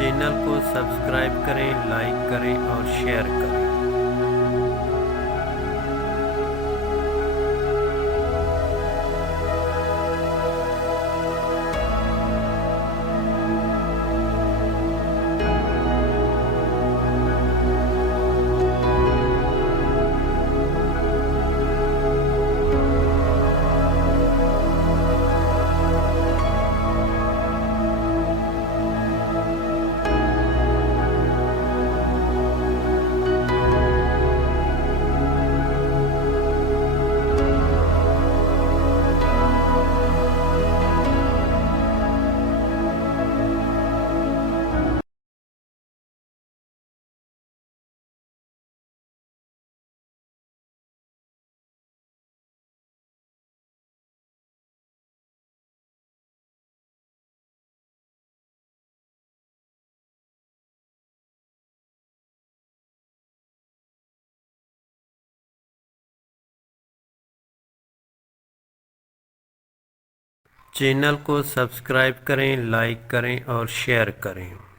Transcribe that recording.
Channel को subscribe करें, like करें और शेयर करें। चैनल को सब्सक्राइब करें, लाइक करें और शेयर करें।